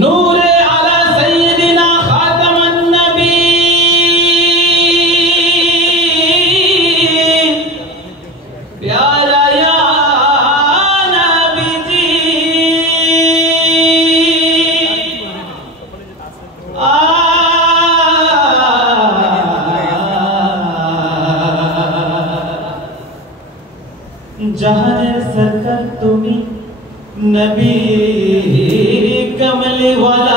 नूरे अला सय्यदिना खातमन नबी प्यारा या नबी जी जहान सरकार तुमी नबी कमली वाला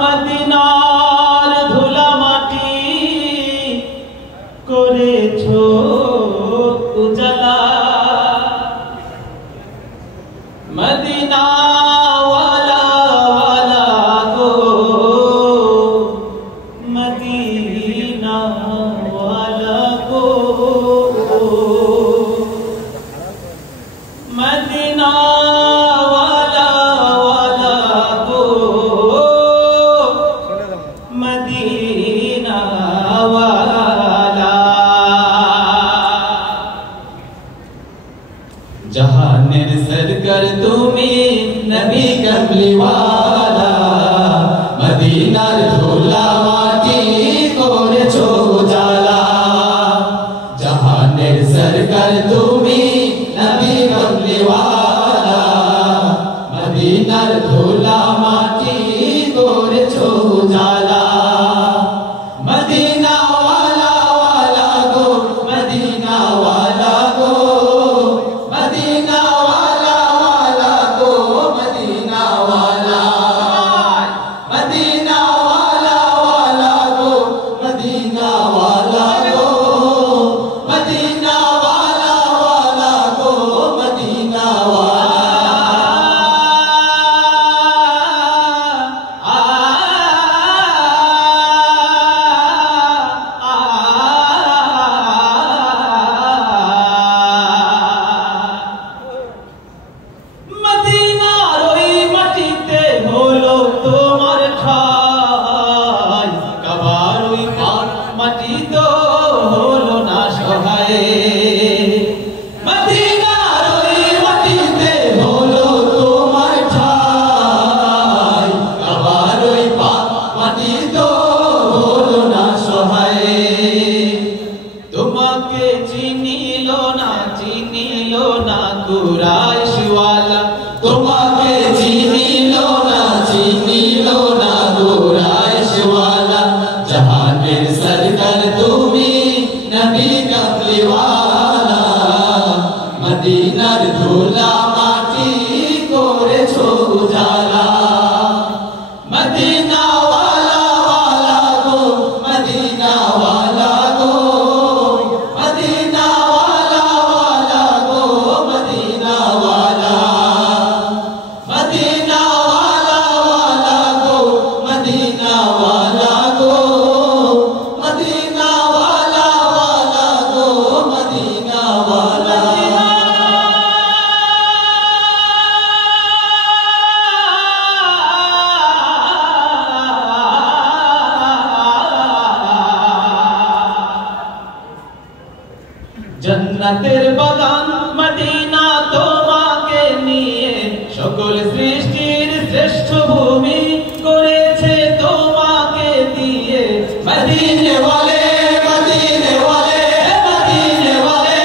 मदीनार धुला माटी करेछो उजाला मदीना वाला वाला गो मदीना वाला गो मदीना वाला वाला गो मदीना वाला जहानेर सरकार तुमी नबी कमली वाला मदीनार धूला माटी करेछो उजाला जहानेर सरकार तुमी नबी कमली वाला मदीनार धूला माटी करेछो उजाला मदीना वाला वाला गो मदीना वाला गो मदीना वाला वाला गो मदीना वाला मदीना वाला वाला गो मदीना वाला गो मदीना वाला वाला गो मदीना वाला मदीनार ओई माटिते हलो तोमार ठाई काবার ওই মাটি তো হলো না সহায় মদিনার ওই মাটিতে হলো তোমার ঠাই কাবার ওই মাটি তো হলো না সহায় তোমাকে চিনিল না কুরাইশ ওয়ালা তোমাকে চিনিল না কুরাইশ ওয়ালা जहानेर सरकार तुमी नबी कमली वाला मदीनार धूला माटी करेछो उजाला मदीना वाला वाला गो मदीना वाला गो मदीना वाला वाला गो मदीना वाला मदीना वाला वाला गो मदीना वाला गो मदीना वाला वाला गो मदीना वाला जन्नतेर बागान मदीना তোমাকে নিয়ে সকল সৃষ্টির শ্রেষ্ঠ ভূমি করেছে তোমাকে দিয়ে মদিনে वाले मदीने वाले मदीने वाले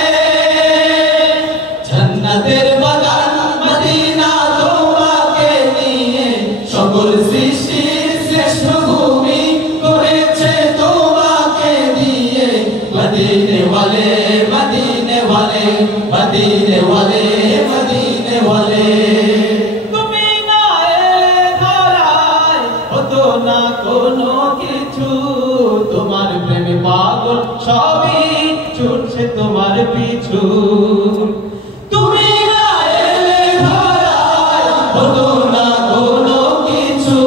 जन्नतेर बागान मदीना তোমাকে নিয়ে সকল সৃষ্টির শ্রেষ্ঠ ভূমি করেছে তোমাকে দিয়ে मदीने वाले मदीने वाले मदीने वाले मदीने वाले তুমি না এলে ধরায় হতো না কোনো কিছু তোমার প্রেমে পাগল সবই ছুটছে তোমার পিছু তুমি না এলে ধরায় হতো না কোনো কিছু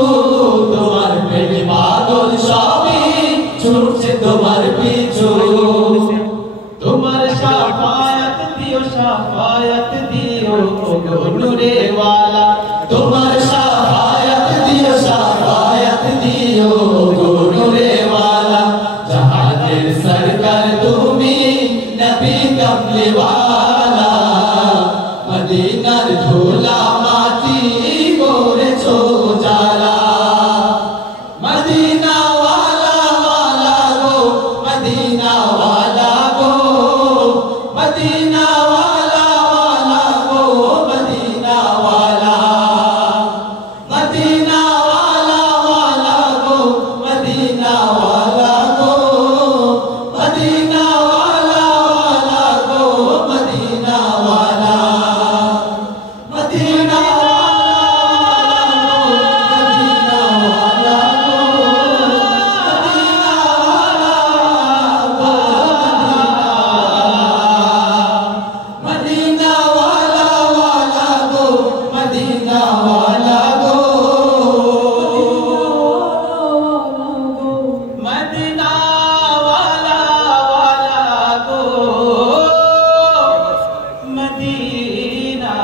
তোমার প্রেমে পাগল সবই ছুটছে তোমার পিছু তোমার শাফায়াত दियो गो नूरे वाला तुम्हार शाफायत दियो गो नूरे वाला जहानेर सरकार तुमी नबी कमली वाला মদিনা